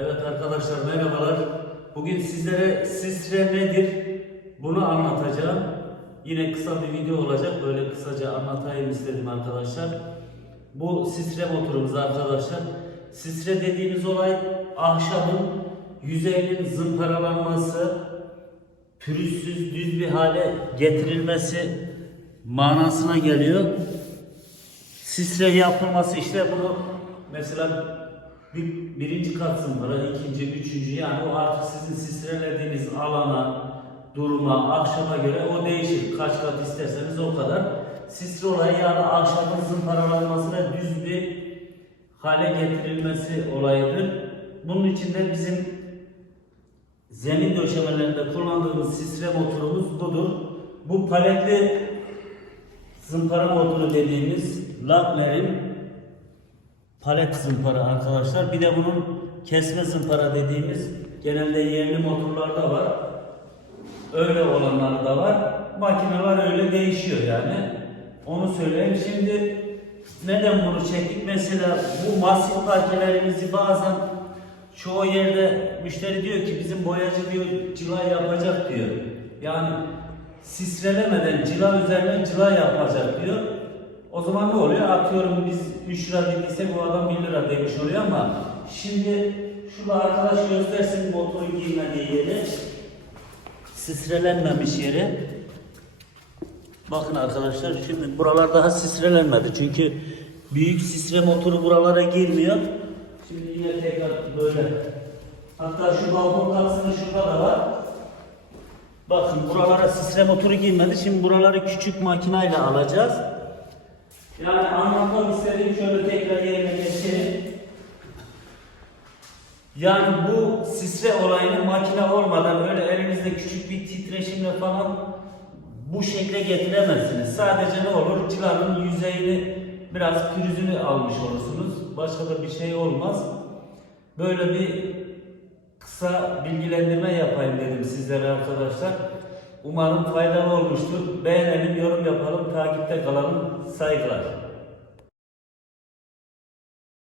Evet arkadaşlar merhabalar. Bugün sizlere sisre nedir bunu anlatacağım. Yine kısa bir video olacak. Böyle kısaca anlatayım istedim arkadaşlar. Bu sisre motorumuz arkadaşlar. Sisre dediğimiz olay ahşabın yüzeyinin zımparalanması, pürüzsüz düz bir hale getirilmesi manasına geliyor. Sisre yapılması işte bunu mesela bir, birinci kat zımpara, ikinci, üçüncü yani o artık sizin sistrelediğiniz alana, duruma, akşama göre o değişir. Kaç kat isterseniz o kadar. Sisre olayı yani ahşabın zımparalanması ve düz bir hale getirilmesi olayıdır. Bunun için de bizim zemin döşemelerinde kullandığımız sisre motorumuz budur. Bu paletli zımpara motoru dediğimiz Lakner'in palet zımpara arkadaşlar. Bir de bunun kesme zımpara dediğimiz genelde yerli motorlarda var. Öyle olanlar da var. Makineler öyle değişiyor yani. Onu söyleyeyim. Şimdi neden bunu çektik? Mesela bu masif parkelerimizi bazen çoğu yerde müşteri diyor ki bizim boyacı diyor cila yapacak diyor. Yani sisrelemeden cila üzerine cila yapacak diyor. O zaman ne oluyor? Atıyorum biz 3 lira dediysek bu adam 1 lira demiş oluyor ama şimdi şurada arkadaş göstersin motoru giymediği yeri sisrelenmemiş yeri. Bakın arkadaşlar şimdi buralar daha sisrelenmedi çünkü büyük sisre motoru buralara girmiyor. Şimdi yine tekrar böyle. Hatta şu balkon kapısının şurada da var. Bakın buralara sisre motoru girmedi. Şimdi buraları küçük makinayla alacağız. Yani anlatmak istediğim şöyle tekrar yerine geçelim. Yani bu sisre olayını makine olmadan öyle elinizde küçük bir titreşimle falan bu şekle getiremezsiniz. Sadece ne olur? Cilanın yüzeyini biraz pürüzünü almış olursunuz. Başka da bir şey olmaz. Böyle bir kısa bilgilendirme yapayım dedim sizlere arkadaşlar. Umarım faydalı olmuştur. Beğenelim, yorum yapalım, takipte kalalım. Saygılar.